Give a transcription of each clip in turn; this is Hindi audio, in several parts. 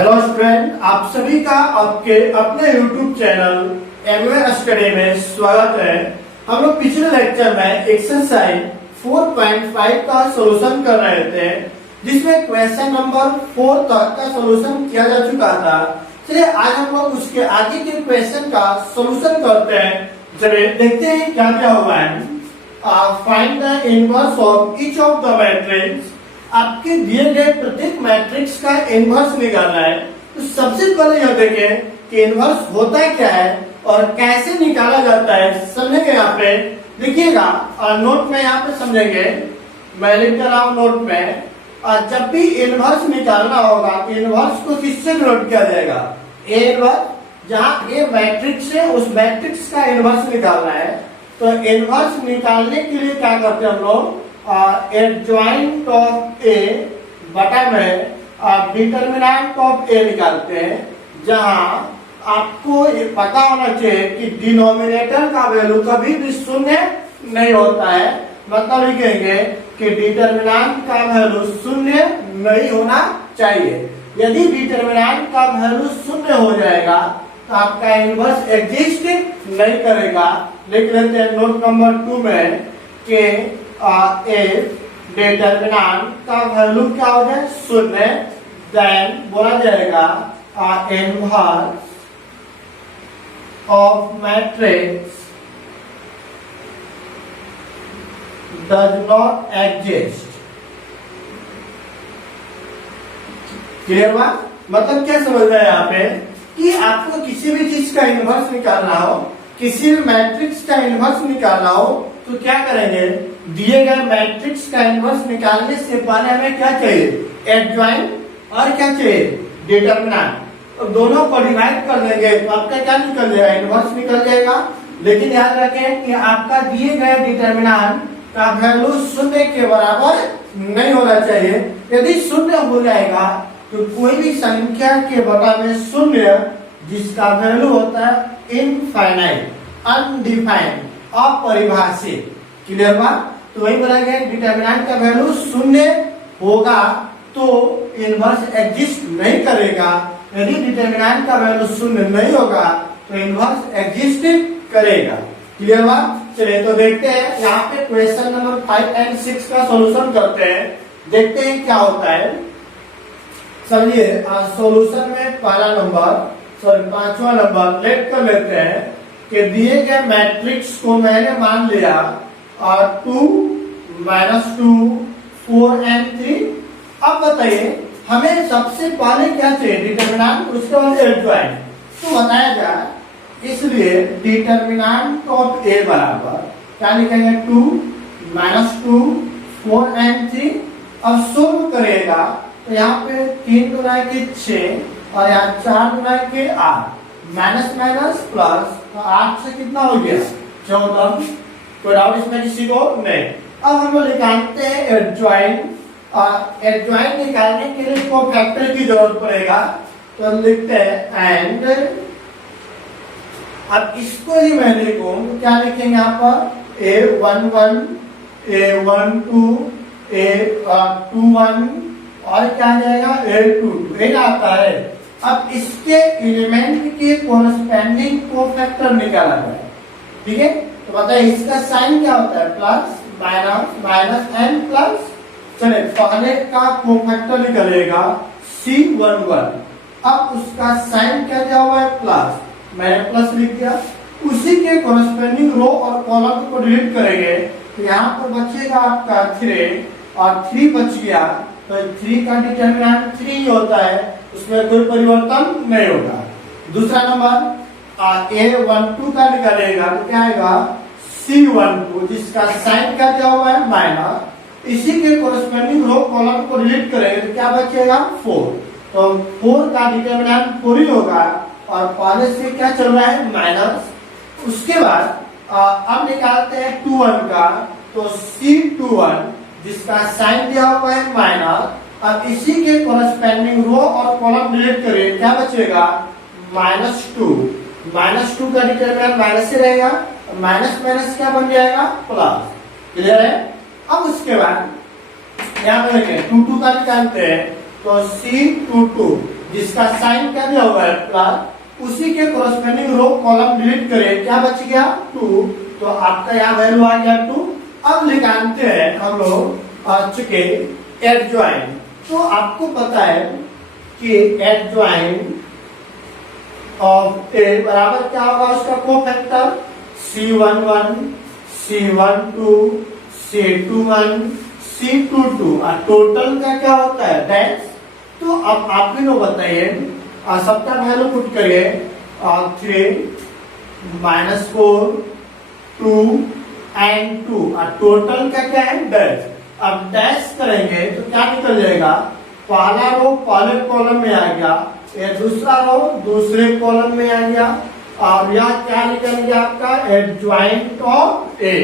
हेलो स्टूडेंट, आप सभी का आपके अपने YouTube चैनल एमवे स्टडी में स्वागत है। हम लोग पिछले लेक्चर में एक्सरसाइज 4.5 का सॉल्यूशन कर रहे थे, जिसमें क्वेश्चन नंबर 4 तक का सॉल्यूशन किया जा चुका था। चलिए आज हम लोग उसके आगे के क्वेश्चन का सॉल्यूशन करते हैं। चलिए देखते हैं क्या क्या हुआ है। Find the inverse of each of the matrix. आपके दिए गए प्रत्येक मैट्रिक्स का इनवर्स निकालना है। तो सबसे पहले यह देखें कि इनवर्स होता क्या है और कैसे निकाला जाता है। समझेंगे यहाँ पे, देखिएगा नोट में यहाँ पे समझेंगे। मैं लिख रहा हूँ नोट में, जब भी इनवर्स निकालना होगा इनवर्स को किससे डिनोट किया जाएगा? A inverse. जहाँ ए मैट्रिक्स है उस मैट्रिक्स का इनवर्स निकालना है। तो इनवर्स निकालने के लिए क्या करते हैं हम लोग? एडजॉइंट ऑफ ए बटा में डिटरमिनेंट ऑफ ए निकालते हैं, जहां आपको ये पता होना चाहिए कि डिनोमिनेटर का वैल्यू कभी भी शून्य नहीं होता है। मतलब लिखेंगे कि डिटरमिनेंट का वैल्यू शून्य नहीं होना चाहिए। यदि डिटरमिनेंट का वैल्यू शून्य हो जाएगा तो आपका इनवर्स एग्जिस्ट नहीं करेगा। लिख लेते हैं नोट नंबर 2 में कि if डिटरमिनेंट का वैल्यू क्या हो जाए? शून्य, देन बोला जाएगा inverse of matrix does not exist. Clear हुआ? मतलब क्या समझ रहे हैं यहाँ पे कि आपको किसी भी चीज का इनवर्स निकालना हो, किसी भी मैट्रिक्स का इनवर्स निकालना हो तो क्या करेंगे? दिए गए मैट्रिक्स का इनवर्स निकालने से पहले हमें क्या चाहिए? एडजॉइंट और क्या चाहिए? डिटरमिनेंट। तो दोनों को डिवाइड कर देंगे तो आपका क्या निकल जाएगा? इनवर्स निकल जाएगा। लेकिन याद रखें कि आपका दिए गए डिटरमिनेंट का वैल्यू शून्य के बराबर नहीं होना चाहिए। यदि शून्य हो जाएगा तो कोई भी संख्या के बटा में शून्य जिसका वैल्यू होता है इनफाइनाइट, अनडिफाइंड, अपरिभाषित। क्लियर हुआ? तो वही बोला गया डिटरमिनेंट का वैल्यू शून्य होगा तो इनवर्स एग्जिस्ट नहीं करेगा। यदि डिटरमिनेंट का वैल्यू शून्य नहीं होगा तो इनवर्स एग्जिस्ट करेगा। क्लियर हुआ? चलिए तो देखते हैं यहाँ पे क्वेश्चन नंबर 5 और 6 का सॉल्यूशन करते हैं। देखते हैं क्या होता है। समझिए सॉल्यूशन में पांचवा नंबर लेट कर लेते हैं कि दिए गए मैट्रिक्स को मैंने मान लिया 2, -2, 4 और 3। अब बताइए हमें सबसे पहले क्या चाहिए? डिटरमिनेंट, उसके बाद एडजॉइंट। तो बताया जाए, इसलिए डिटरमिनेंट ऑफ ए बराबर क्या लिखेंगे? 2, -2, 4 और 3। अब सोल्व करेगा तो यहाँ पे 3 गुना के 6 और यहाँ 4 गुना के 8, माइनस माइनस प्लस, तो 8 से कितना हो गया? 14। कोई डाउट इसमें किसी को? नहीं। अब हम लोग निकालते हैं एडजॉइंट। एडजॉइंट निकालने के लिए कोफैक्टर की जरूरत पड़ेगा, तो लिखते हैं एंड। अब इसको ही मैं लिखूं तो क्या लिखेंगे यहाँ पर? A11, A12, A21 और क्या आ जाएगा? A22 ये आता है। अब इसके एलिमेंट के कोरस्पेंडिंग कोफैक्टर निकाला जाए। ठीक है, तो बताइए इसका साइन क्या होता है? Plus, minus, minus and plus. चलिए पहले का कोफैक्टर निकलेगा C11। अब उसका साइन क्या दिया हुआ है? प्लस, मैंने प्लस लिख दिया। उसी के कोरस्पेंडिंग रो और कॉलम को डिलीट करेंगे तो यहाँ पर बचेगा आपका 3 और 3 बच गया। तो 3 का डिटरमिनेंट 3 ही होता है, उसमें कोई परिवर्तन नहीं होगा। दूसरा नंबर A12 का निकालेगा तो क्या आएगा? C12 जिसका साइन क्या दिया हुआ है? माइनस। इसी के कोरस्पेंडिंग रो कॉलम को डिलीट करेंगे तो क्या बचेगा? 4। तो 4 का डिटरमिनेंट 4 ही होगा और पहले से क्या चल रहा है? माइनस। उसके बाद अब निकालते हैं 21 का, तो C21 जिसका साइन दिया हुआ है माइनस। अब इसी के कोरस्पेंडिंग रो और कॉलम डिलीट करें, क्या बचेगा? -2। -2 का डिटरमिनेंट माइनस ही रहेगा, माइनस माइनस क्या बन जाएगा? प्लस। क्लियर है? अब उसके बाद यहाँ पे 22 का निकालते हैं तो C22 जिसका साइन क्या दिया हुआ है प्लस, उसी के कोरस्पोंडिंग रो कॉलम डिलीट करें, क्या बच गया 2, तो आपका यहाँ वैल्यू आ गया 2। अब निकालते हैं हम लोग आ चुके एडजॉइन। तो आपको पता है कि एडजॉइन ऑफ ए बराबर क्या होगा, उसका cofactor C11 C12 C21 C22 और टोटल का क्या होता है डैश। तो अब आप ही लोग बताइए, सबका वैल्यू पुट करिए 3 -4 2 एंड 2 और टोटल का क्या है डैश। अब डैश करेंगे तो क्या निकल जाएगा, पहला रो पहले कॉलम में आ गया, ये दूसरा रो दूसरे कॉलम में आ गया और यह क्या निकल गया आपका एडजॉइंट ऑफ ए।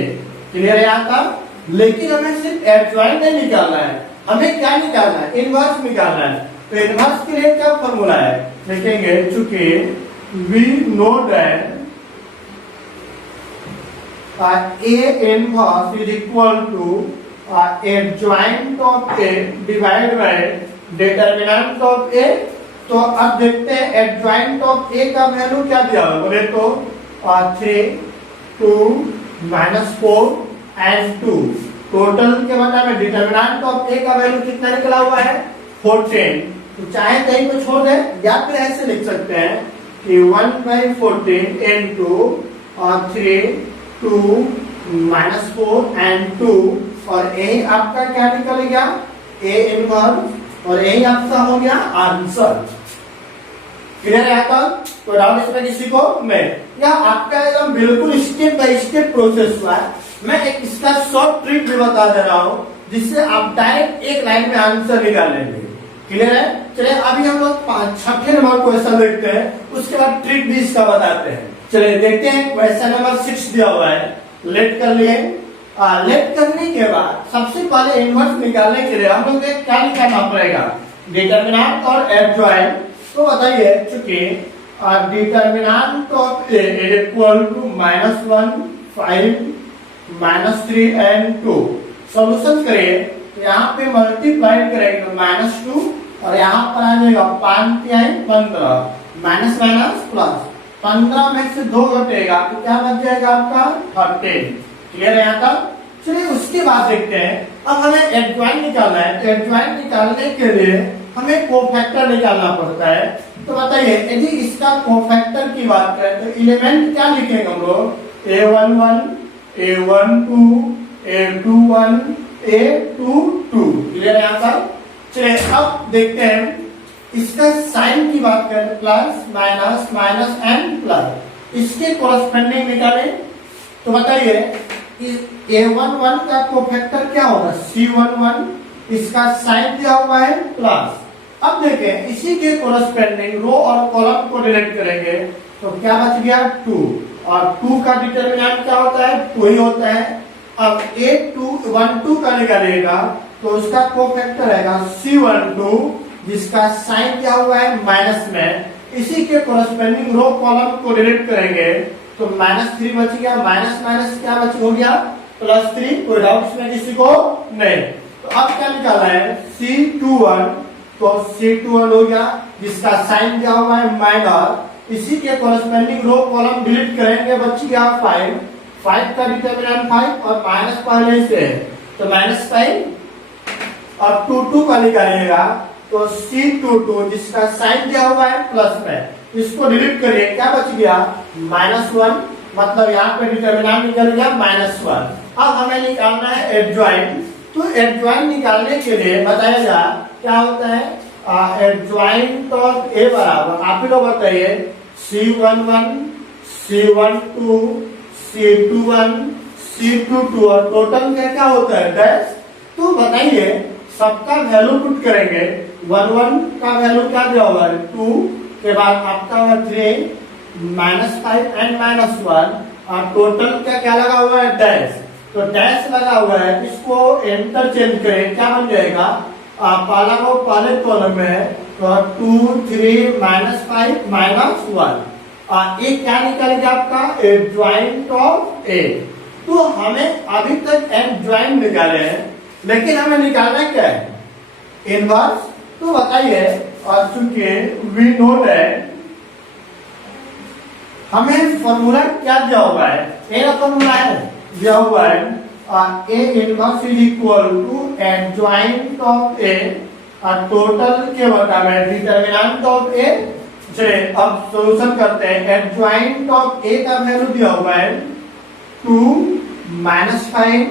क्लियर है यहाँ तक। लेकिन हमें सिर्फ एडजॉइंट नहीं निकालना है, हमें क्या निकालना है, इनवर्स निकालना है। तो इनवर्स के लिए क्या फॉर्मूला है, लिखेंगे चूंकि we know that A inverse is equal to adjoint of A divided by determinant of A। तो अब देखते हैं एडजॉइंट ऑफ ए का वैल्यू क्या दिया हुआ, बोले तो 3 2 -4 एंड 2। टोटल के मतलब में डिटरमिनेंट ऑफ ए का वैल्यू कितना निकला हुआ है 14। तो चाहे कहीं को छोड़ दे या फिर ऐसे लिख सकते हैं कि 1/14 into 3 2 -4 एंड 2 और ए आपका क्या निकल गया ए इनवर्स और यही आपका हो गया आंसर। क्लियर है तक। तो डाउट इसमें किसी को मैं, या आपका एकदम बिल्कुल स्टेप बाय स्टेप प्रोसेस हुआ है। मैं एक इसका शॉर्ट ट्रिक भी बता दे रहा हूँ जिससे आप डायरेक्ट एक लाइन में आंसर निकाल लेंगे। क्लियर है। चलिए अभी हम लोग 6ठे नंबर क्वेश्चन देखते हैं, उसके बाद ट्रिक भी इसका बताते हैं। चलिए देखते हैं क्वेश्चन नंबर 6 दिया हुआ है, लेट कर लिए। लेट करने के बाद सबसे पहले इनवर्स निकालने के लिए हम लोग क्या निकालना पड़ेगा, डिटरमिनेंट और एडजॉइंट। तो बताइए चूंकि determinant of A equal to -1 5 -3 and 2। Solution करिए तो यहाँ पे मल्टीप्लाई करेंगे तो -2 और यहाँ पर आ जाएगा 5 3 15 माइनस माइनस प्लस 15 में से 2 घटेगा तो क्या बच जाएगा आपका 13। क्लियर है यहाँ तक। चलिए उसके बाद देखते हैं, अब हमें एडजॉइंट निकालना है। तो एडजॉइंट निकालने के लिए हमें कोफैक्टर निकालना पड़ता है। तो बताइए यदि इसका कोफैक्टर की बात करें तो एलिमेंट क्या लिखेंगे हम लोग, A11 A12 A21 A22। Clear है यहाँ तक। चलिए अब देखते हैं इसका साइन की बात करें, plus minus minus and plus, इसके कोरस्पोंडिंग निकालें। तो बताइए A11 का कोफैक्टर क्या होगा C11, इसका साइन दिया हुआ है प्लस। अब देखें इसी के कोरस्पोंडिंग रो और कॉलम को डिलीट करेंगे तो क्या बच गया 2 और 2 का डिटरमिनेंट क्या होता है 2 ही होता है। अब A12 का निकालिएगा तो उसका कोफैक्टर रहेगा C12 जिसका साइन क्या हुआ है माइनस में, इसी के कोरस्पोंडिंग रो कॉलम को डिलीट करेंगे तो -3 बच गया, माइनस माइनस क्या बच हो गया +3। कोई डाउट इसमें किसी को नहीं। तो अब क्या निकाला है C21, तो C21 हो गया जिसका साइन क्या हुआ है माइनस, इसी के कोरस्पोंडिंग रो कॉलम डिलीट करेंगे बच गया 5 का डिटरमिनेंट 5 और माइनस पहले से तो -5 और 2 का निकालिएगा तो C22 जिसका साइन दिया हुआ है प्लस में, इसको डिलीट करिए क्या बच गया -1, मतलब यहाँ पे डिटरमिनेंट निकल गया -1। अब हमें निकालना है एडजॉइंट। तो एडजॉइंट निकालने के लिए बताया जा क्या होता है, एडजॉइंट ऑफ ए बराबर आप ही लोग बताइए C11 C12 C21 C22 और टोटल क्या होता है डैश। तो बताइए सबका वैल्यू पुट करेंगे, 11 का वैल्यू क्या दिया हुआ है 2 के बाद आपका हुआ 3 -5 एंड -1 और टोटल का क्या लगा हुआ है डैश। तो डैश लगा हुआ है, इसको इंटरचेंज करें क्या बन जाएगा, पहला को पहले कॉलम में है तो 2 3 -5 -1 और ये क्या निकल गया आपका एडजॉइंट ऑफ ए। तो हमें अभी तक एडजॉइंट निकाले हैं लेकिन हमें निकालना क्या है इनवर्स। तो बताइए और चूंकि वी नो दैट हमें फॉर्मूला क्या दिया हुआ है, ए का फॉर्मूला है दिया हुआ है A inverse is equal to adjoint of A और टोटल के बटा में डिटरमिनेंट ऑफ ए। चलिए अब सॉल्यूशन करते हैं। एडजॉइंट ऑफ ए का वैल्यू दिया हुआ है 2 -5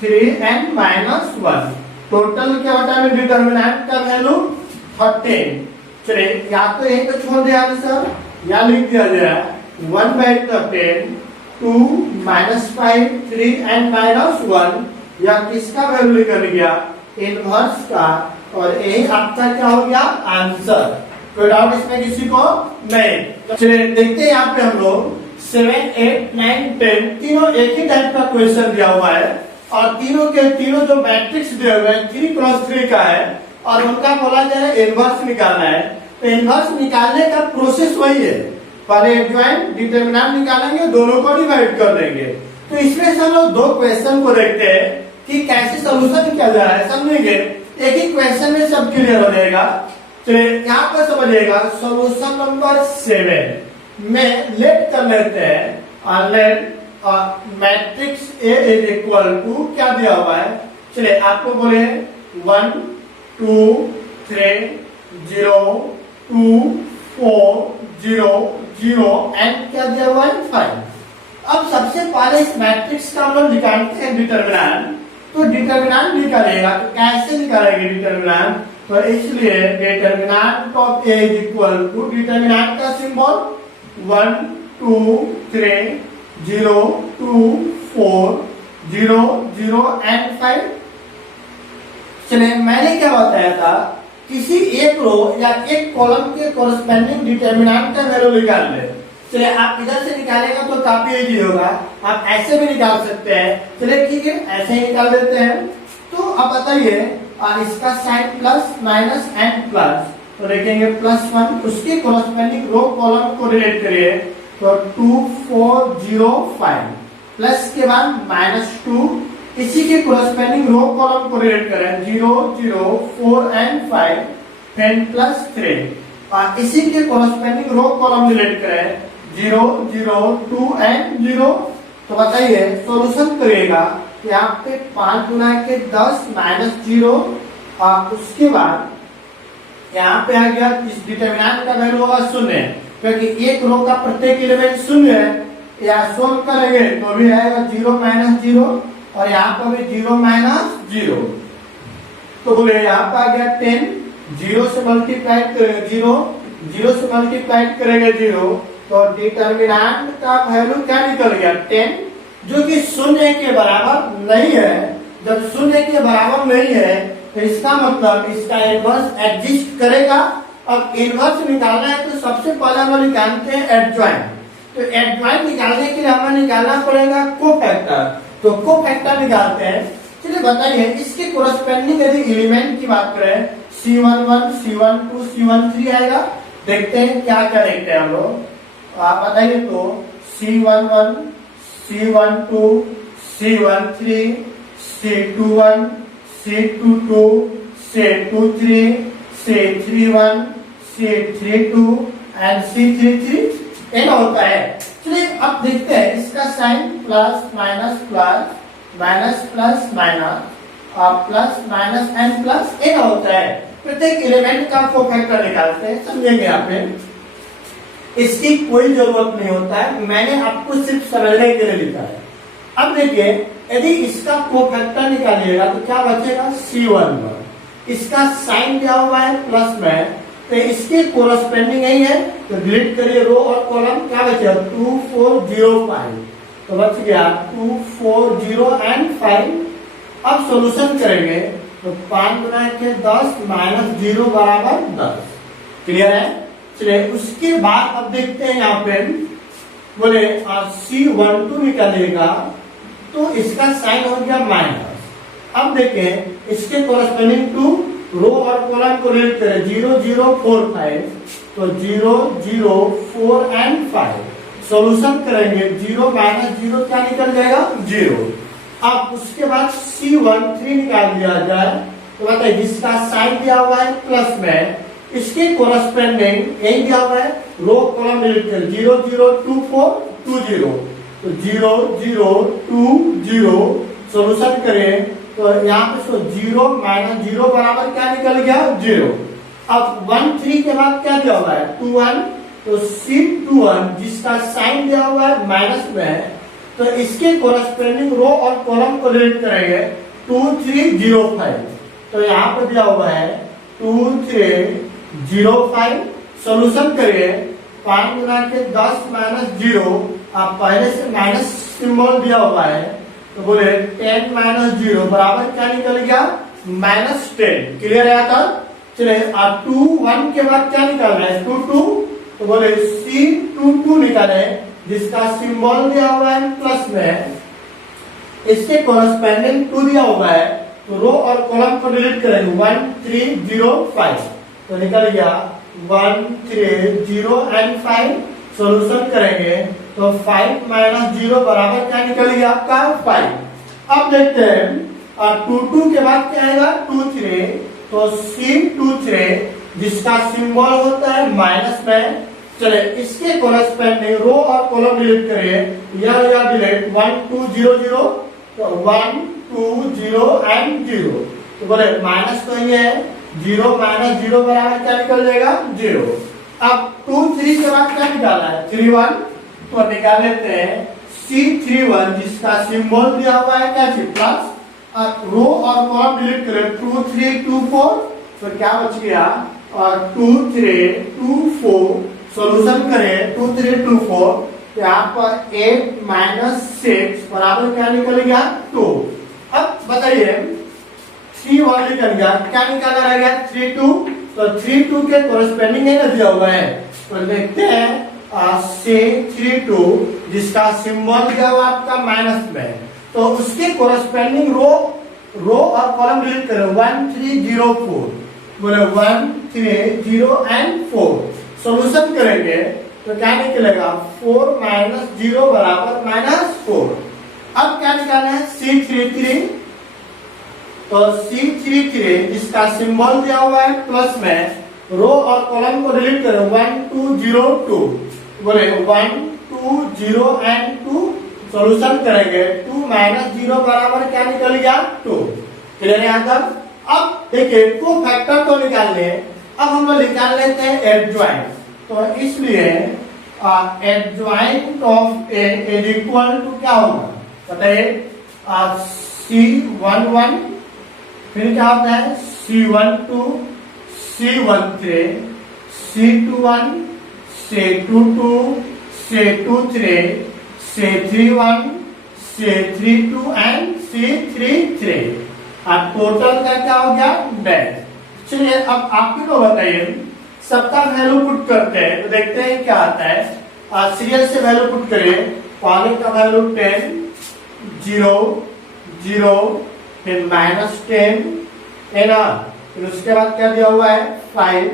3 एंड -1। टोटल के बटा में डिटरमिनेंट का वैल्यू 13। चलिए या तो ए को छोड़ दिया आंसर या लिख दिया जाए 1/13 2 -5 3 एंड -1 या किसका वैल्यू लेकर गया इनवर्स का, और यही आपका क्या हो गया आंसर। कोई डाउट इसमें किसी को नहीं। चलिए देखते हैं यहाँ पे हम लोग 7 8 9 10 तीनों एक ही टाइप का क्वेश्चन दिया हुआ है और तीनों के तीनों जो मैट्रिक्स दिए हुए हैं 3x3 का है और उनका बोला जाए इनवर्स निकालना है। तो इनवर्स निकालने का प्रोसेस वही है, पहले एडजॉइंट डिटरमिनेंट निकालेंगे, दोनों को डिवाइड कर देंगे। तो इसमें से हम लोग दो क्वेश्चन को देखते हैं कि कैसे सोल्यूशन किया जा रहा है, समझेंगे। एक ही क्वेश्चन में सब क्लियर हो जाएगा। चलिए यहाँ पर समझिएगा सोल्यूशन नंबर 7 में लेट कर लेते हैं और let matrix A is equal to क्या दिया हुआ है। चलिए आपको बोले 1 2 3 0 2 4 0 0 एंड क्या दिया हुआ है 5। अब सबसे पहले इस मैट्रिक्स का हम लोग निकालते हैं डिटरमिनेंट। तो डिटरमिनेंट निकालेगा तो कैसे निकालेंगे डिटरमिनेंट, तो इसलिए determinant of A is equal to determinant का सिंबल 1 2 3 0 2 4 0 0 एंड 5। चलिए मैंने क्या बताया था, किसी एक रो या एक कॉलम के कोरस्पोंडिंग डिटरमिनेंट का वैल्यू निकाल ले। चलिए आप इधर से निकालेगा तो काफी इजी होगा, आप ऐसे भी निकाल सकते हैं। चलिए ठीक है ऐसे ही निकाल देते हैं। तो अब बताइए और इसका sign plus minus and plus, तो देखेंगे +1 उसके कोरस्पोंडिंग रो कॉलम को रिलेट करिए तो 2 4 0 5 प्लस के बाद -2 इसी के कोरस्पोंडिंग रो कॉलम को रिलेट करें 0 0 4 एंड 5 10 +3 और इसी के कोरस्पोंडिंग रो कॉलम रिलेट करें 0 0 2 एंड 0। तो बताइए सॉल्यूशन करिएगा यहाँ पे 5 गुना के 10 -0 और उसके बाद यहाँ पे आ गया इस डिटरमिनेंट का वैल्यू होगा 0 क्योंकि एक रो का प्रत्येक एलिमेंट 0 है। या सोल्व करेंगे तो भी आएगा 0 -0 और यहाँ पर भी 0 -0। तो बोले यहाँ पर आ गया 10 0 से मल्टीप्लाई करेंगे 0 0 से मल्टीप्लाई करेंगे 0 तो डिटरमिनेंट का वैल्यू क्या निकल गया 10 जो कि 0 के बराबर नहीं है। जब 0 के बराबर नहीं है तो इसका मतलब इसका इनवर्स एग्जिस्ट करेगा। अब इनवर्स निकालना है तो सबसे पहले हम निकालते हैं एडजॉइंट। तो एडजॉइंट निकालने के लिए हमें निकालना पड़ेगा कोफैक्टर, तो कोफैक्टर निकालते हैं। चलिए बताइए इसके कोरस्पोंडिंग यदि एलिमेंट की बात करें C11 C12 C13 आएगा। देखते हैं क्या क्या देखते हैं हम लोग, आप बताइए तो C11 C12 C13 C21 C22 C23 C31 C32 and C33 N होता है। चलिए अब देखते हैं इसका sign plus minus plus minus plus minus और plus minus and plus n होता है। प्रत्येक एलिमेंट का कोफैक्टर निकालते हैं, समझेंगे यहाँ पे। इसकी कोई जरूरत नहीं होता है, मैंने आपको सिर्फ समझने के लिए लिखा है। अब देखिए यदि इसका कोफैक्टर निकालिएगा तो क्या बचेगा C11। इसका साइन क्या हुआ है प्लस में, तो इसके कोरस्पोंडिंग यही है तो डिलीट करिए रो और कॉलम। क्या बचेगा 2 4 0 5 तो बच गया 2 4 0 एंड 5। अब सॉल्यूशन करेंगे तो 5 गुना के 10 -0 बराबर 10। क्लियर है। चलिए उसके बाद अब देखते हैं यहाँ पे बोले C12 निकालेगा तो इसका साइन हो गया माइनस। अब देखें इसके कोरस्पोंडिंग टू रो और कॉलम को रिलेट करें 0 0 4 5 तो 0 0 4 एंड 5। सॉल्यूशन करेंगे 0 -0 क्या निकल जाएगा 0। अब उसके बाद C13 निकाल दिया जाए तो बताइए जिसका साइन दिया हुआ है प्लस में इसके कोरस्पेंडिंग यही दिया हुआ है, रो कॉलम डिलीट कर 0 0 2 4 2 0, तो 0 0 2 0 सॉल्यूशन करें तो यहाँ पे इसको 0 माइनस 0 बराबर क्या निकल गया 0। अब 1 3 के बाद क्या दिया हुआ है 2 1, तो C21 जिसका साइन दिया हुआ है माइनस में, तो इसके कोरस्पेंडिंग रो और कॉलम को डिलीट करेंगे 2 3 0 5, तो यहाँ पे दिया हुआ है 2 3 0 5 सॉल्यूशन करिए 5 गुना के 10 माइनस 0, आप पहले से माइनस सिंबल दिया हुआ है तो बोले 10 माइनस 0 बराबर क्या निकल गया -10। क्लियर है? था चलिए अब 2 1 के बाद क्या निकालना है 2 2, तो बोले C22 निकाले जिसका सिंबल दिया हुआ है प्लस में, इसके कोरस्पेंडिंग 2 दिया हुआ है तो रो और कॉलम को डिलीट करेंगे 1 3 0 5, तो निकल गया 1 3 0 एंड 5 सॉल्यूशन करेंगे तो 5 माइनस 0 बराबर क्या निकल गया आपका 5। अब देखते हैं 2 2 के बाद क्या आएगा 2 3, तो C23 जिसका सिंबल होता है माइनस में, चले इसके कोरस्पेंडिंग रो और कॉलम डिलीट करिए, या डिलीट 1 2 0 0, तो 1 2 0 एंड 0, तो बोले माइनस तो ये है 0 माइनस 0 बराबर क्या निकल जाएगा 0। अब 2 3 के बाद क्या निकाला है 3 1, तो निकाल लेते हैं C31 जिसका सिंबल दिया हुआ है क्या प्लस, रो और कॉलम डिलीट करें 2 3 2 4, तो क्या बच गया और 2 3 2 4 सॉल्यूशन करें 2 3 2 4, यहाँ पर 8 माइनस 6 बराबर क्या निकल गया 2। अब बताइए 3 1 निकल गया, क्या निकाला रह गया 3 2, तो 3 2 के कोरस्पेंडिंग है ना दिया हुआ है, तो देखते हैं C32 जिसका सिंबल दिया हुआ आपका माइनस में, तो उसके कोरस्पेंडिंग रो और कॉलम डिलीट करें 1 3 0 4, बोले 1 3 0 एंड 4 सॉल्यूशन करेंगे तो क्या निकलेगा 4 माइनस 0 बराबर -4। अब क्या निकालना है C33, तो C33 जिसका सिंबल दिया हुआ है प्लस में, रो और कॉलम को डिलीट करें 1 2 0 2, बोले 1 2 0 एंड 2 सॉल्यूशन करेंगे 2 माइनस 0 बराबर क्या निकल गया 2। क्लियर है? यहाँ तक। अब देखिए को फैक्टर तो निकाल ले, अब हम लोग निकाल लेते हैं एडजॉइंट, तो इसलिए adjoint of A is equal to क्या होगा बताइए C11, फिर क्या होता है C12 C13 C21 C22 C23 C31 C32 and C33, अब टोटल का क्या हो गया डैश। चलिए अब आप ही लोग बताइए सबका वैल्यू पुट करते हैं तो देखते हैं क्या आता है। सीरियल से वैल्यू पुट करें, पहले का वैल्यू 10 0 0 फिर -10 है ना, फिर उसके बाद क्या दिया हुआ है 5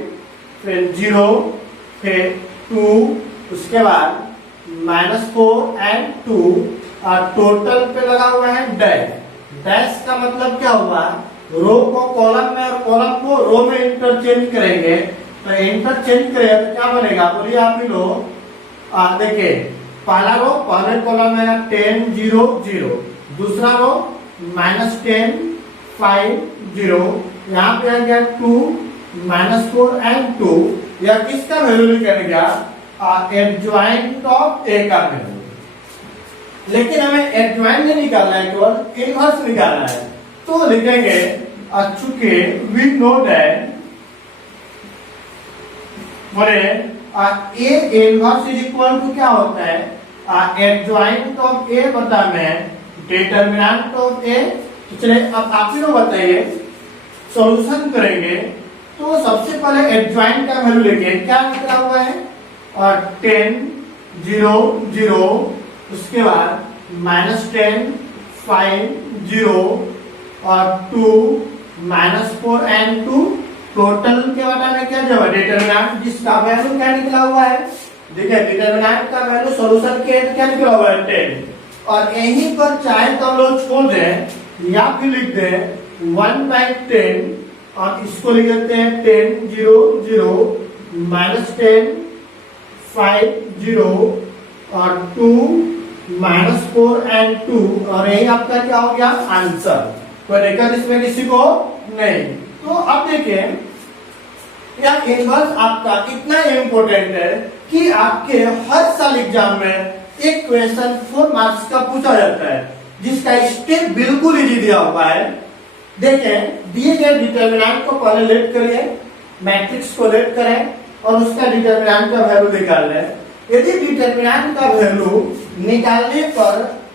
फिर 0 फिर 2 उसके बाद -4 एंड 2 और टोटल पे लगा हुआ है डैश। डैश का मतलब क्या हुआ रो को कॉलम में और कॉलम को रो में इंटरचेंज करेंगे, तो इंटरचेंज करेगा तो क्या बनेगा बोलिए आप ही लोग। देखिए पहला रो पहले कॉलम में 10 0 0, दूसरा रो -10 5 0, यहाँ पे आ गया 2 -4 एंड 2, यह किसका वैल्यू निकलेगा एडजॉइंट ऑफ ए का वैल्यू। लेकिन हमें एडजॉइंट नहीं निकालना है, केवल इनवर्स निकालना है, तो लिखेंगे चूंकि वी नो दैट बोले A inverse is equal to क्या होता है एडजॉइंट ऑफ ए बता में डिटरमिनेंट ऑफ ए। तो चलिए अब आप ही लोग बताइए सॉल्यूशन करेंगे तो सबसे पहले एडजॉइंट का वैल्यू लेके क्या निकला हुआ है और 10 0 0, उसके बाद -10 5 0 और 2 -4 एंड 2, टोटल के बता में क्या जब डिटरमिनेंट जिसका वैल्यू क्या निकला हुआ है, देखिए डिटरमिनेंट का वैल्यू सॉल्यूशन के क्या निकला हुआ है 10, और यहीं पर चाहे तो हम लोग छोड़ दें या फिर लिख दें 1/10 और इसको लिख देते हैं 10 0 0 -10 5 0 और 2 -4 एंड 2 और यही आपका क्या हो गया आंसर। कोई दिक्कत इसमें किसी को नहीं। तो अब देखिए यह इनवर्स आपका इतना इम्पोर्टेंट है कि आपके हर साल एग्जाम में एक क्वेश्चन 4 मार्क्स का पूछा जाता है जिसका स्टेप बिल्कुल इजी दिया हुआ है। देखें दिए गए डिटरमिनेंट को पहले लेट करिए, मैट्रिक्स को लेट करें और उसका डिटरमिनेंट का वैल्यू निकाल लें। यदि डिटरमिनेंट का वैल्यू निकालने पर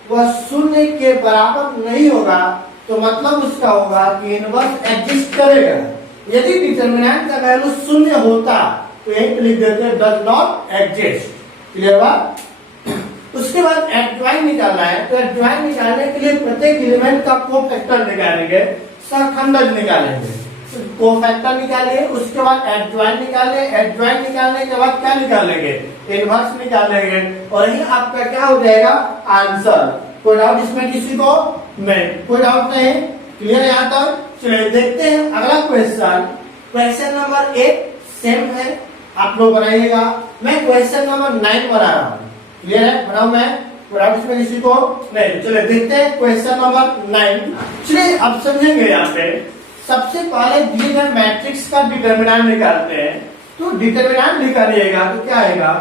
वह शून्य के बराबर नहीं होगा तो मतलब उसका होगा कि इनवर्स एग्जिस्ट करेगा। यदि डिटरमिनेंट का वैल्यू शून्य होता तो यहीं पे लिख देते हैं डज नॉट एग्जिस्ट। क्लियर बात। उसके बाद एडजॉइन निकालना है, तो एडजॉइन निकालने के लिए प्रत्येक एलिमेंट का कोफैक्टर निकालेंगे, सहखंडज निकालेंगे। कोफैक्टर निकालिए, उसके बाद एडजॉइन निकालिए, एडजॉइन निकालने के बाद क्या निकालेंगे इनवर्स निकालेंगे और यही आपका क्या हो जाएगा आंसर। कोई डाउट इसमें किसी को नहीं, कोई डाउट नहीं। क्लियर यहाँ तक। चलिए देखते हैं अगला क्वेश्चन। क्वेश्चन नंबर 8 सेम है, आप लोग बनाइएगा। मैं क्वेश्चन नंबर 9 बना रहा हूँ। क्लियर है, बनाऊ मैं, कोई डाउट इसमें किसी को नहीं। चलिए देखते हैं क्वेश्चन नंबर 9। चलिए अब समझेंगे यहाँ पे। सबसे पहले दिए गए मैट्रिक्स का डिटरमिनेंट निकालते हैं। तो डिटरमिनेंट निकालिएगा तो क्या आएगा,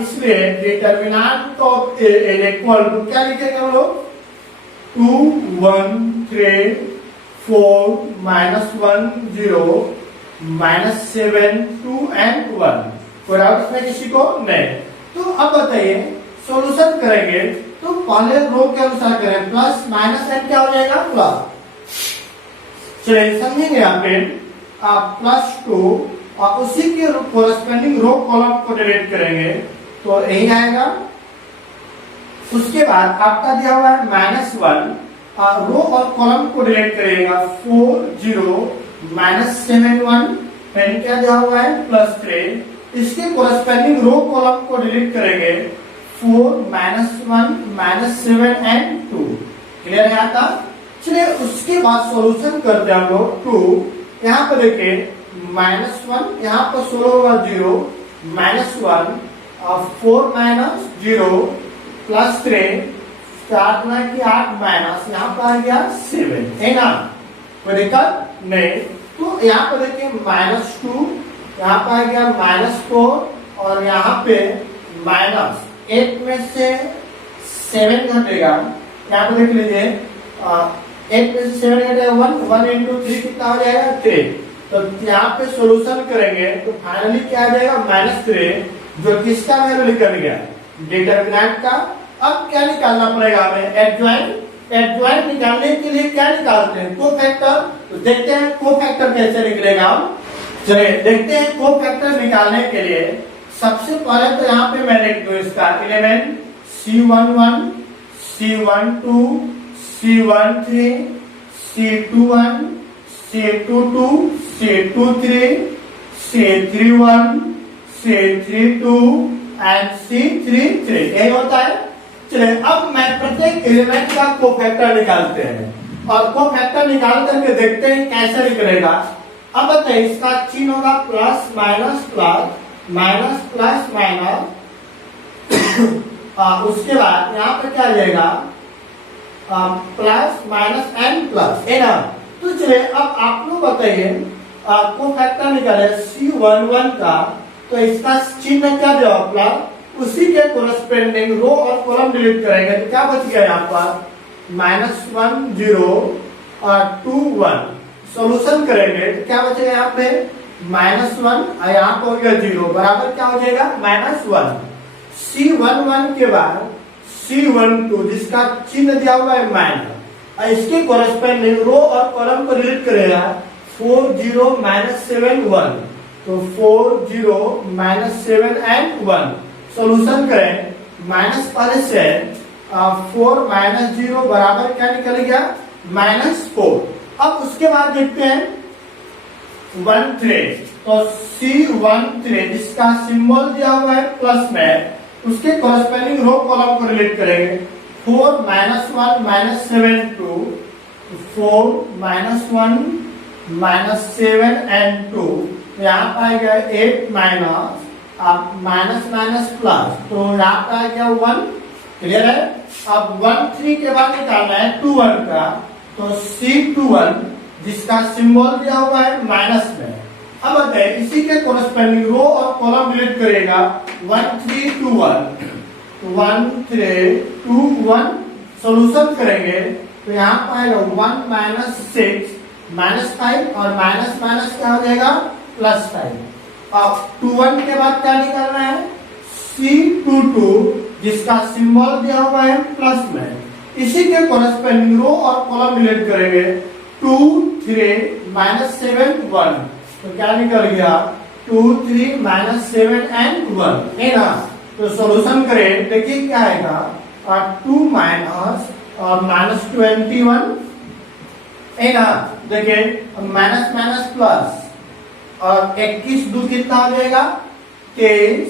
इसलिए determinant of A is equal to क्या लिखेंगे हम लोग 2 1 3 4 -1 0 -7 2 एंड 1। कोई डाउट इसमें किसी को नहीं। तो अब बताइए सॉल्यूशन करेंगे तो पहले रो के अनुसार करें, प्लस माइनस एन क्या हो जाएगा प्लस। चलिए समझेंगे यहाँ पे आप +2 और उसी के कोरस्पेंडिंग रो कॉलम को डिलीट करेंगे तो यही आएगा। उसके बाद आपका दिया हुआ है -1 रो और कॉलम को डिलीट करिएगा 4 0 -7 1 एंड क्या दिया हुआ है +3। इसके कोरस्पेंडिंग रो कॉलम को डिलीट करेंगे 4 -1 -7 एंड 2। क्लियर है यहाँ तक। चलिए उसके बाद सॉल्यूशन करते हैं हम लोग 2। यहाँ पर देखिए -1 यहाँ पर 16 होगा 0 -1 और 4 -0 +3 4 की 8 माइनस यहाँ पर आ गया 7 है ना, कोई दिक्कत नहीं। तो यहाँ पर देखिए -2 यहाँ पर आ गया -4 और यहाँ पे -8 में से 7 घटेगा। यहाँ पर देख लीजिए 8 में से 7 घटेगा 1 into 3 कितना हो जाएगा 3। तो यहाँ पे सॉल्यूशन करेंगे तो फाइनली क्या आ जाएगा -3 जो किसका वैल्यू निकल गया डिटरमिनेंट का। अब क्या निकालना पड़ेगा हमें एडजॉइन। एडजॉइन निकालने के लिए क्या निकालते हैं कोफैक्टर। तो देखते हैं कोफैक्टर कैसे निकलेगा। चलिए देखते हैं कोफैक्टर निकालने के लिए। सबसे पहले तो यहाँ पे मैं लिख दूं इसका element C11 C12 C13 C21 C22 C23 C31 C32 and C33 यही होता है। चलिए अब मैं प्रत्येक एलिमेंट का कोफैक्टर निकालते हैं और कोफैक्टर निकाल करके देखते हैं कैसे निकलेगा। अब बताइए इसका चिन्ह होगा plus minus plus minus plus minus उसके बाद यहाँ पे क्या आ जाएगा प्लस माइनस एन प्लस है ना। तो चलिए अब आप लोग बताइए कोफैक्टर निकाले C11 का तो इसका चिन्ह क्या देगा प्लस, उसी के कोरस्पेंडिंग रो और कॉलम डिलीट करेंगे तो क्या बच गया यहाँ पर -1 0 और 2 1। सॉल्यूशन करेंगे तो क्या बचेगा यहाँ पे -1 और यहाँ पर हो गया 0 बराबर क्या हो जाएगा -1। C11 के बाद C12 जिसका चिन्ह दिया हुआ है माइनस और इसके कोरस्पेंडिंग रो और कॉलम को डिलीट करेगा 4 0 -7 1। तो 4 0 -7 एंड 1। सॉल्यूशन करें माइनस पहले से 4 -0 बराबर क्या निकल गया -4। अब उसके बाद देखते हैं 13 तो C13 जिसका सिंबल दिया हुआ है प्लस में उसके कोरस्पेंडिंग रो कॉलम को रिलेट करेंगे 4 -1 -7 2 4 -1 -7 and 2, यहाँ पे आएगा 8 माइनस, अब माइनस माइनस प्लस, तो यहाँ पे आ गया 1। क्लियर है। अब 1 3 के बाद निकालना है 2 1 का, तो C21 जिसका सिंबल दिया हुआ है माइनस में। अब बताइए इसी के कोरस्पेंडिंग रो और कॉलम डिलीट करेगा 1 3 2 1 3 2 1, सॉल्यूशन करेंगे तो यहाँ पर आएगा 1 माइनस 6 -5 और माइनस माइनस क्या हो जाएगा +5। अब 2 1 के बाद क्या निकालना है C22 जिसका सिंबल दिया हुआ है प्लस में। इसी के कोरस्पेंडिंग रो और कॉलम डिलीट करेंगे 2 3 -7 1, तो क्या निकल गया 2 3 -7 and 1 है ना। तो सॉल्यूशन करें, देखिए क्या आएगा 2 माइनस और -21 है ना। देखिए माइनस माइनस प्लस और 21 2 कितना हो जाएगा 23।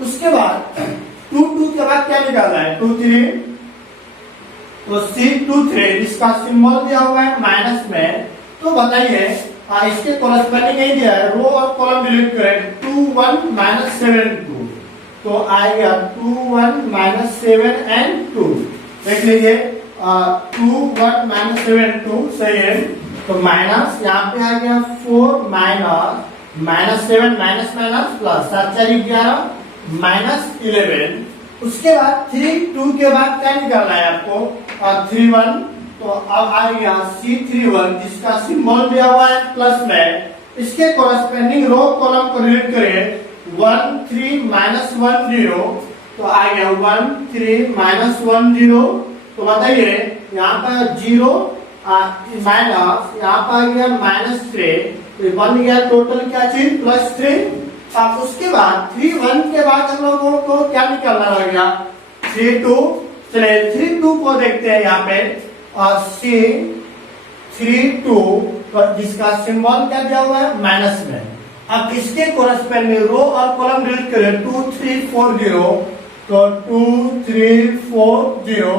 उसके बाद 2 2 के बाद क्या निकालना है 2 3, तो C23 जिसका सिंबल दिया हुआ है माइनस में। तो बताइए इसके कोरस्पेंडिंग नहीं दिया है, रो और कॉलम डिलीट करें 2 1 -7 2, तो आएगा 2 1 -7 and 2। देख लीजिए 2 1 -7 2 सही है। तो माइनस यहाँ पे आ गया 4 माइनस -7 माइनस माइनस प्लस 7 4 11 -11। उसके बाद 3 2 के बाद क्या निकालना है आपको 3 1, तो अब आ गया C31 जिसका सिंबल दिया हुआ है प्लस में। इसके कोरस्पेंडिंग रो कॉलम को डिलीट करें 1 3 -1 0, तो आ गया 1 3 -1 0। तो बताइए यहाँ पर 0 माइनस, यहाँ पर आ गया -3, तो बन गया टोटल क्या चीज +3। अब उसके बाद 3 1 के बाद हम लोगों को क्या निकालना रहेगा 3 2। चलिए 3 2 को देखते हैं यहाँ पे, और C32 जिसका सिंबल क्या दिया हुआ है माइनस में। अब इसके कोरस्पेंडिंग रो और कॉलम डिलीट करें 2 3 4 0, तो 2 3 4 0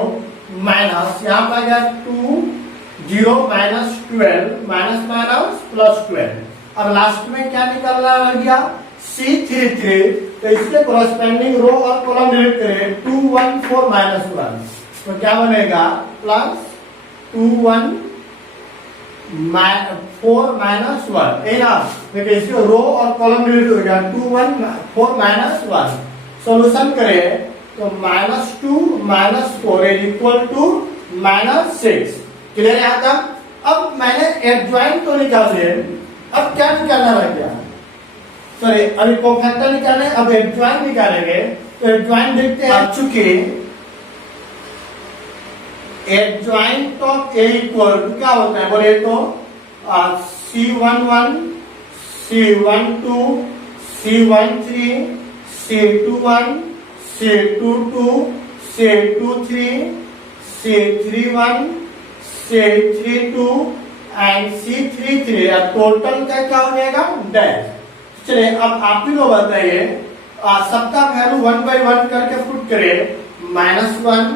माइनस, यहाँ पर आ गया 2 0 -12 माइनस माइनस +12। अब लास्ट में क्या निकलना गया C33, तो इसके कोरस्पेंडिंग रो और कॉलम डिलीट करें 2 1 4 -1, तो क्या बनेगा प्लस 2 1 4 -1 है ना। देखिए इसको रो और कॉलम डिलीट हो गया 2 1 4 -1। सॉल्यूशन करें तो -2 -4 = -6। क्लियर है यहाँ तक। अब मैंने एडजॉइंट तो निकाल दिए, अब क्या निकालना रह गया, सॉरी अभी कोफैक्टर निकाले, अब एडजॉइंट निकालेंगे। तो एडजॉइंट देखते हैं, अब चुके एडजॉइंट ऑफ ए इक्वल क्या होता है बोले तो C11 C12 C13 C21 C22 C23 C31 C32 and C33। Total का क्या हो जाएगा डैश। चलिए अब आप ही लोग बताइए सबका वैल्यू 1 by 1 करके पुट करें। -1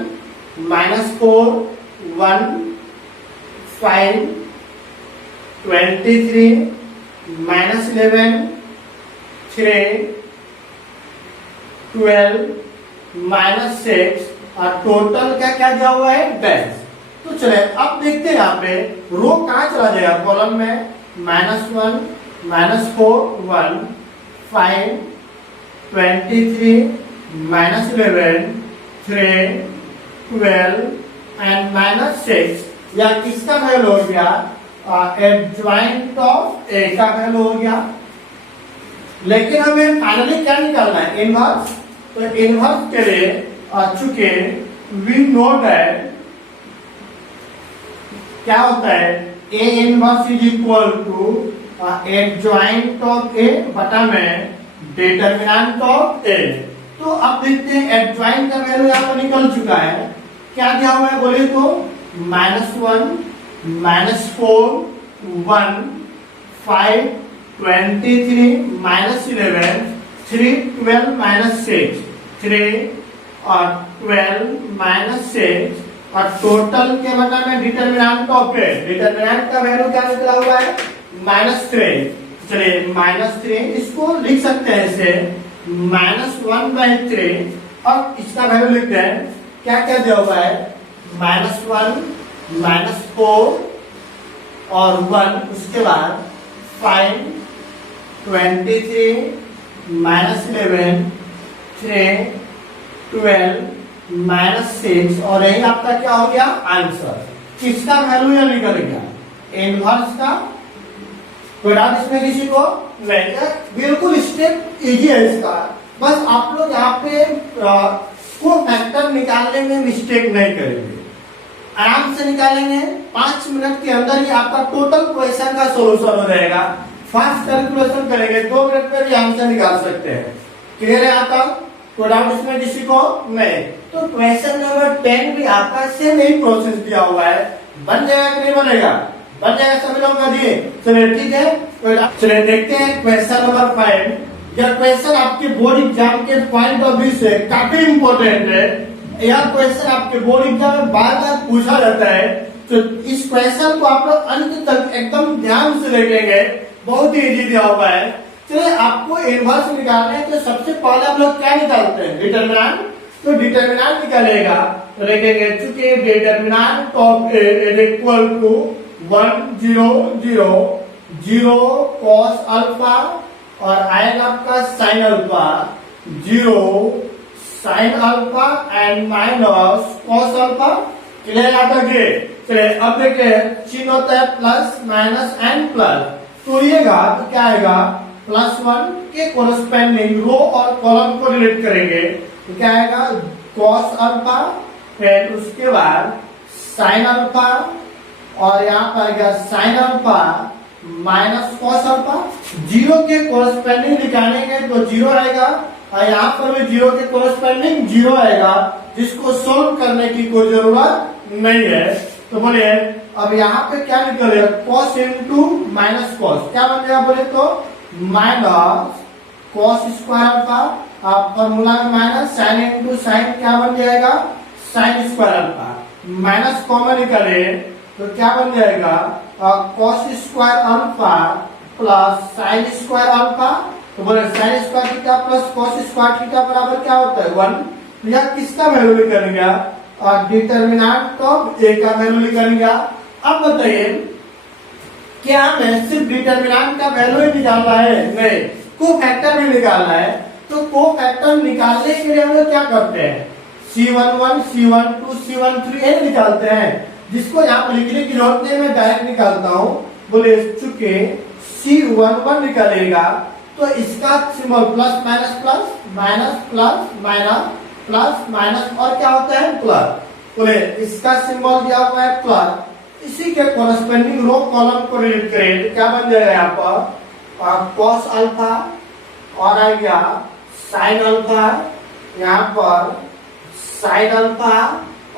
-4 1 5 23 -11 3 12 -6 और टोटल का क्या दिया हुआ है डैश। तो चले अब देखते हैं यहाँ पे रो कहाँ चला जाएगा कॉलम में -1 -4 1 5 23 -11 3 12 एंड -6। या किसका वैल्यू हो गया एडजॉइंट ऑफ ए का वैल्यू हो गया। लेकिन हमें फाइनली क्या निकालना है इनवर्स। तो इनवर्स के लिए चूंकि वी नो दैट क्या होता है A inverse is equal to adjoint of A बटा में डिटरमिनेंट ऑफ ए। तो अब देखते हैं एडजॉइंट का वैल्यू यहाँ पर निकल चुका है। क्या दिया हुआ है बोले तो -1 -4 1 5 23 -11 3 12 -6 3 और 12 -6 और टोटल के मतलब में डिटरमिनेंट ऑफ ए। डिटरमिनेंट का वैल्यू क्या निकला हुआ है -3, चलिए -3 इसको लिख सकते हैं इसे -1/3। अब इसका वैल्यू लिखते हैं, क्या क्या दिया हुआ है, -1 -4 और 1, उसके बाद 5 23 -11 3 12 -6 और यही आपका क्या हो गया आंसर। किसका वैल्यू यह निकल गया, इनवर्स का। कोई डाउट इसमें किसी को नहीं, बिल्कुल स्टेप इजी है इसका। बस आप लोग यहाँ पे को फैक्टर निकालने में मिस्टेक नहीं करेंगे, आराम से निकालेंगे। 5 मिनट के अंदर ही आपका टोटल क्वेश्चन का सोल्यूशन हो जाएगा। फास्ट कैलकुलेशन करेंगे, 2 मिनट में भी आंसर निकाल सकते हैं। क्लियर है यहाँ तक, कोई डाउट इसमें किसी को नहीं। तो क्वेश्चन नंबर 10 भी आपका सेम यही प्रोसेस दिया हुआ है, बन जाएगा कि नहीं बनेगा, बन जाएगा सभी लोग का दिए। चलिए ठीक है, चलिए देखते हैं क्वेश्चन नंबर 5। यह क्वेश्चन आपके बोर्ड एग्जाम के पॉइंट ऑफ व्यू से काफी इंपॉर्टेंट है। यह क्वेश्चन आपके बोर्ड एग्जाम में बार बार पूछा जाता है, तो इस क्वेश्चन को आप लोग अंत तक एकदम ध्यान से देखेंगे, बहुत ही इजी दिया हुआ है। चलिए आपको इनवर्स निकालना है, तो सबसे पहले हम लोग क्या निकालते हैं, डिटरमिनेंट। तो डिटरमिनेंट निकालेगा तो लिखेंगे, चूंकि determinant of A is equal to 1 0 0 0 cos alpha और आएगा आपका sin alpha 0 sin alpha and minus cos alpha. Clear आता है। चलिए अब देखिए, चिन्ह होता है प्लस माइनस एंड प्लस, तो ये तो क्या आएगा, +1 के कोरस्पेंडिंग रो और कॉलम को रिलेट करेंगे, तो क्या आएगा cos अल्फा, फिर उसके बाद sin अल्फा और यहाँ पर आएगा sin alpha minus cos alpha. 0 के कोरस्पेंडिंग निकालेंगे तो 0 आएगा, और यहाँ पर भी 0 के कोरस्पेंडिंग 0 आएगा, जिसको सोल्व करने की कोई जरूरत नहीं है। तो बोलिए अब यहाँ पे क्या निकलेगा, cos इंटू माइनस cos, क्या बन जाएगा बोले तो माइनस cos स्क्वायर अल्फा, आप फॉर्मूला में माइनस sin इंटू साइन क्या बन जाएगा sin square alpha, minus common निकाले तो क्या बन जाएगा cos square alpha plus sin square alpha. तो बोले sin square theta plus cos square theta बराबर क्या होता है 1। यह किसका वैल्यू निकलेगा, डिटरमिनेंट ऑफ ए का वैल्यू निकलेगा। अब बताइए, क्या हमें सिर्फ डिटरमिनेंट का वैल्यू ही निकालना है, नहीं, कोफैक्टर भी निकालना है। तो कोफैक्टर निकालने के लिए हम लोग क्या करते हैं, C11 C12 C13 ये निकालते हैं, जिसको यहाँ पर लिखने की जरूरत नहीं, मैं डायरेक्ट निकालता हूँ। बोले चुके C11 निकालेगा तो इसका symbol plus minus plus minus plus minus plus minus और क्या होता है प्लस। बोले इसका सिंबल दिया हुआ है प्लस, इसी के कोरस्पेंडिंग रो कॉलम को रिलेट करें तो क्या बन जाएगा यहाँ पर cos अल्फा और आ गया sin अल्फा, यहाँ पर sin अल्फा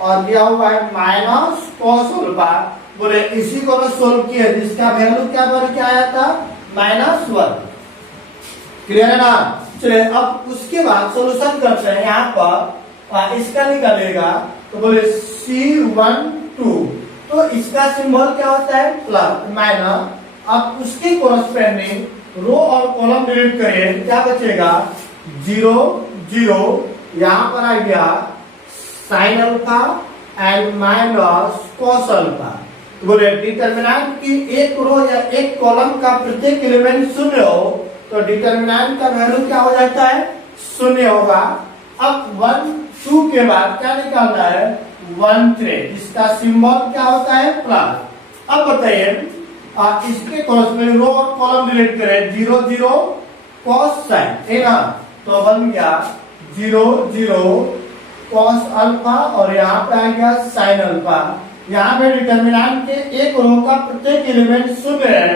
और दिया हुआ है माइनस cos अल्फा। बोले इसी को सोल्व किया, जिसका वैल्यू क्या बन के आया था -1। क्लियर है ना। चलिए अब उसके बाद सॉल्यूशन करते हैं। यहाँ पर इसका निकलेगा तो बोले C12, तो इसका सिंबल क्या होता है प्लस माइनस। अब उसके कोरस्पेंडिंग रो और कॉलम डिलीट करें, क्या बचेगा 0 0, यहाँ पर आ गया sin alpha and minus cos alpha. बोले डिटरमिनेंट की एक रो या एक कॉलम का प्रत्येक एलिमेंट 0 हो तो डिटरमिनेंट का वैल्यू क्या हो जाता है 0 होगा। अब 1 2 के बाद क्या निकालना है 1 3, इसका सिंबल क्या होता है प्लस। अब बताइए इसके कोरस्पेंडिंग रो और कॉलम डिलीट करें, 0 0 cos sin है ना, तो बन गया 0 0 cos अल्फा और यहाँ पे आ गया sin अल्फा। यहाँ पे डिटरमिनेंट के एक रो का प्रत्येक एलिमेंट 0 है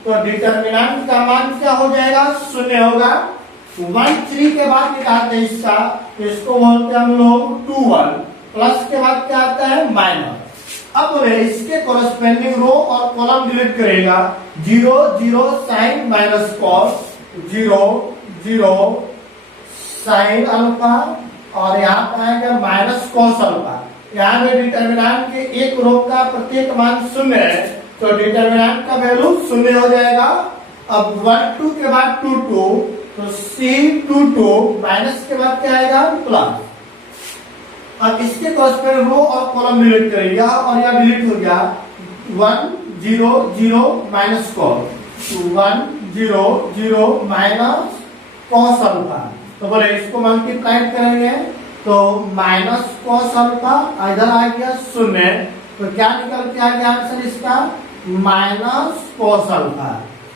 तो डिटरमिनेंट का मान क्या हो जाएगा 0 होगा। 1 3 के बाद निकालते हैं इसका, इसको बोलते हैं हम लोग 2 1, प्लस के बाद क्या आता है माइनस। अब बोले इसके कोरस्पेंडिंग रो और कॉलम डिलीट करेगा, 0 0 sin minus cos, 0 0 sin alpha और यहाँ पे आएगा माइनस cos अल्फा। यहाँ पे डिटरमिनेंट के एक रो का प्रत्येक मान 0 है तो डिटर्मिनेंट का वैल्यू 0 हो जाएगा। अब 1 2 के बाद 2 2, तो C2 2 माइनस के बाद क्या आएगा प्लस। अब इसके कॉरेस्पॉन्डिंग रो और कॉलम डिलीट करेंगे और यह डिलीट हो गया 1 0 0 minus cos 1 0 0 minus cos alpha. तो बोले इसको मल्टीप्लाई करेंगे तो माइनस कॉस अल्फा इधर आ गया 0, तो क्या निकल के आ गया आंसर इसका माइनस कॉस अल्फा।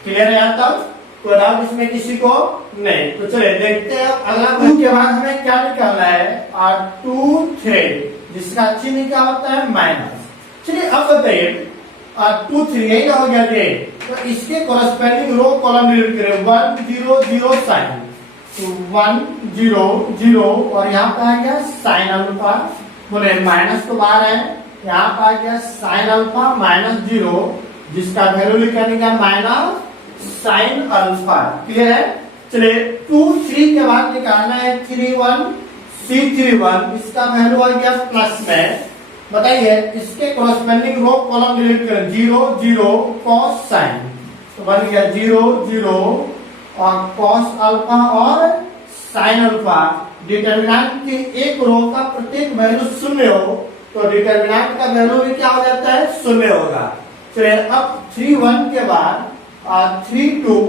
क्लियर है यहाँ तक? तो डाउट इसमें किसी को नहीं। तो चलिए देखते हैं अगला। 2 के बाद हमें क्या निकालना है और 2 3 जिसका चिन्ह क्या होता है माइनस। चलिए अब बताइए 2 3 यही हो गया ये, तो इसके कॉरेस्पॉन्डिंग रो कॉलम डिलीट करें 1 0 0 साइन, तो 1 0 0 और यहाँ पे आ गया साइन अल्फा। बोले माइनस तो बाहर है, यहाँ पे आ गया साइन अल्फा माइनस 0 जिसका वैल्यू लिखेंगे क्या माइनस साइन अल्फा। क्लियर है? चलिए 2 3 के बाद निकालना है 3 1 C31, इसका वैल्यू आ गया प्लस में। बताइए इसके कॉरेस्पॉन्डिंग रो कॉलम डिलीट करें 0 0 कॉस साइन, तो बन गया 0 0 और कॉस अल्फा और साइन अल्फा। डिटर्मिनेंट के एक रो का प्रत्येक वैल्यू 0 हो तो डिटर्मिनेंट का वैल्यू भी क्या हो जाता है 0 होगा। चलिए अब 3 1 के बाद 3 2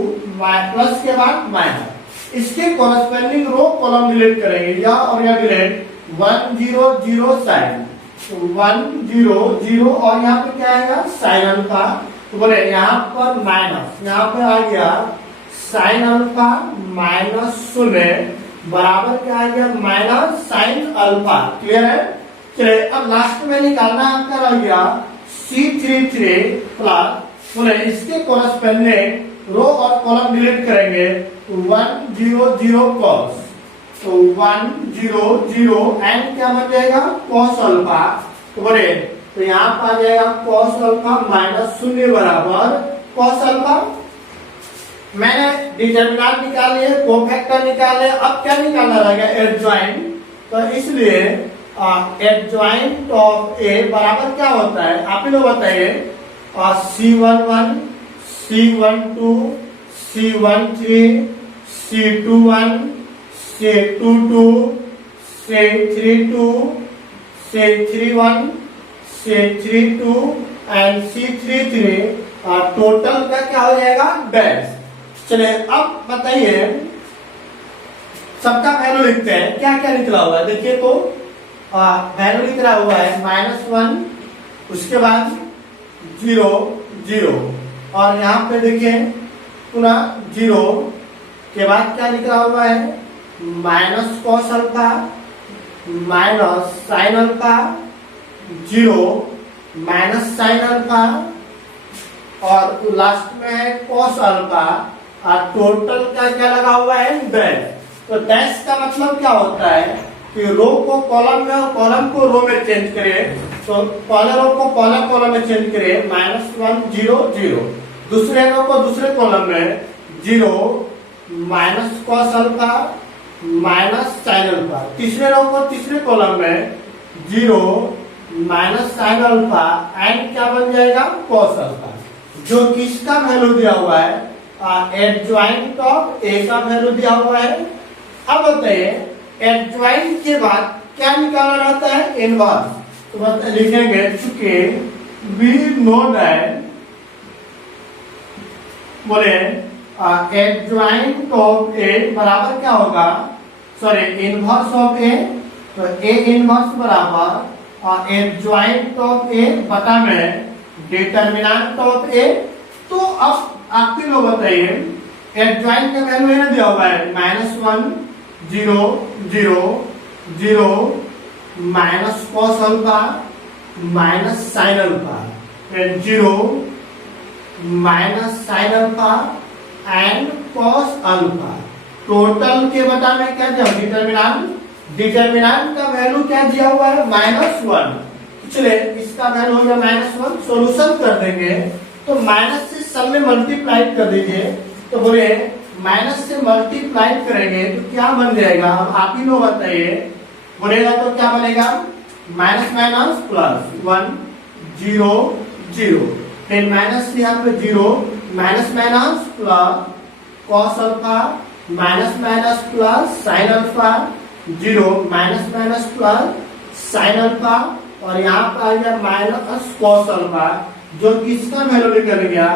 प्लस के बाद माइनस, इसके कॉरेस्पॉन्डिंग रो कॉलम डिलीट करेंगे या और या डिलीट 1 0 0 साइन, तो 1 0 0 और यहाँ पे क्या आएगा साइन अल्फा। तो बोले यहाँ पर माइनस, यहाँ पे आ गया साइन अल्फा माइनस 0 बराबर क्या आ गया माइनस साइन अल्फा। क्लियर है? चलिए अब लास्ट में निकालना आपका रह गया C33 प्लस, बोले इसके कॉरेस्पॉन्डिंग रो और कॉलम डिलीट करेंगे 1 0 0 कॉस, तो 1 0 0 एंड क्या बन जाएगा कॉस अल्फा। तो बोले तो यहाँ पर आ जाएगा कॉस अल्फा माइनस 0 बराबर कॉस अल्फा। मैंने डिटर्मिनेंट निकाल लिए, कोफैक्टर निकाल लिए, अब क्या निकालना रहेगा एडजॉइंट। तो इसलिए एडजॉइंट ऑफ ए बराबर क्या होता है आप ही लोग बताइए, C11 C12 C13 C21 C22 C32 C31 C32 and C33 total का क्या हो जाएगा डैश। चलिए अब बताइए सबका वैल्यू लिखते हैं, क्या क्या निकला हुआ है देखिए। तो वैल्यू निकला हुआ है -1, उसके बाद 0 0 और यहाँ पे देखिए पुनः 0 के बाद क्या निकला हुआ है minus cos alpha minus sine alpha 0 minus sine alpha और लास्ट में है कॉस अल्फा और टोटल का क्या लगा हुआ है डैश। तो डैश का मतलब क्या होता है कि रो को कॉलम में और कॉलम को रो में चेंज करें, तो पहले रो को पहले कॉलम में चेंज करें -1 0 0, दूसरे रो को दूसरे कॉलम में 0 minus cos alpha minus sine alpha, तीसरे रो को तीसरे कॉलम में 0 माइनस साइन अल्फा एंड क्या बन जाएगा कॉस अल्फा। जो किसका वैल्यू दिया हुआ है एडजॉइंट ऑफ ए का वैल्यू दिया हुआ है। अब बताइए एडजॉइंट के बाद क्या निकालना रहता है इनवर्स, तो लिखेंगे चूंकि वी नो दैट, बोले एडजॉइंट ऑफ ए बराबर क्या होगा सॉरी इनवर्स ऑफ ए, तो ए इनवर्स बराबर एडजॉइंट ऑफ ए बटा में डिटर्मिनेंट ऑफ ए। तो अब आप ही लोग बताइए एडजॉइंट का वैल्यू है ना दिया हुआ है -1 0 0 0 minus cos alpha minus sine alpha and 0 minus sine alpha and cos alpha. Total के बता में क्या दिया डिटर्मिनेंट, डिटर्मिनेंट का वैल्यू क्या दिया हुआ है -1। चलिए इसका वैल्यू हो गया -1, सॉल्यूशन कर देंगे तो माइनस से सब में मल्टीप्लाई कर दीजिए, तो बोले माइनस से मल्टीप्लाई करेंगे तो क्या बन जाएगा अब आप ही लोग बताइए, बोलेगा तो क्या बनेगा माइनस माइनस प्लस 1 0 0 फिर माइनस यहाँ पे 0, minus minus plus cos alpha, minus minus plus sine alpha, 0 minus minus plus sine alpha, और यहाँ पर आ गया माइनस कॉस अल्फा, जो किसका वैल्यू निकल गया,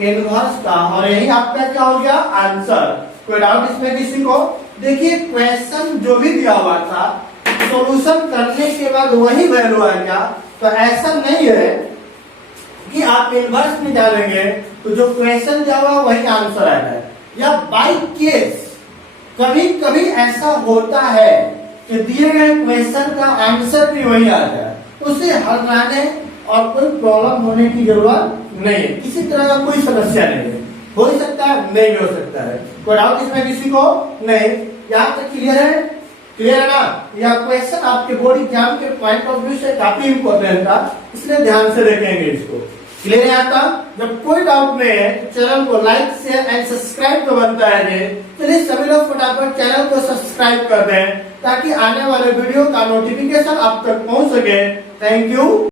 इनवर्स का। और यही आपका क्या हो गया, आंसर। कोई डाउट इसमें किसी को? देखिए क्वेश्चन जो भी दिया हुआ था, सॉल्यूशन करने के बाद वही वैल्यू आ गया, तो ऐसा नहीं है कि आप इनवर्स निकालेंगे तो जो क्वेश्चन दिया हुआ वही आंसर आएगा। या बाय केस कभी कभी ऐसा होता है कि दिए गए क्वेश्चन का आंसर भी वही आ जाए, उसे हटाने और कोई प्रॉब्लम होने की जरूरत नहीं है, किसी तरह का कोई समस्या नहीं है। हो ही सकता है, नहीं भी हो सकता है। कोई डाउट इसमें किसी को? नहीं। यहाँ तक क्लियर है? क्लियर है ना? यह क्वेश्चन आपके बोर्ड एग्जाम के पॉइंट ऑफ व्यू से काफी इंपॉर्टेंट था, इसलिए ध्यान से देखेंगे इसको। क्लियर है यहाँ तक? जब कोई डाउट नहीं है तो चैनल को लाइक शेयर एंड सब्सक्राइब तो बनता है। चलिए सभी लोग फटाफट चैनल को सब्सक्राइब कर दें ताकि आने वाले वीडियो का नोटिफिकेशन आप तक पहुंच सके। Thank you.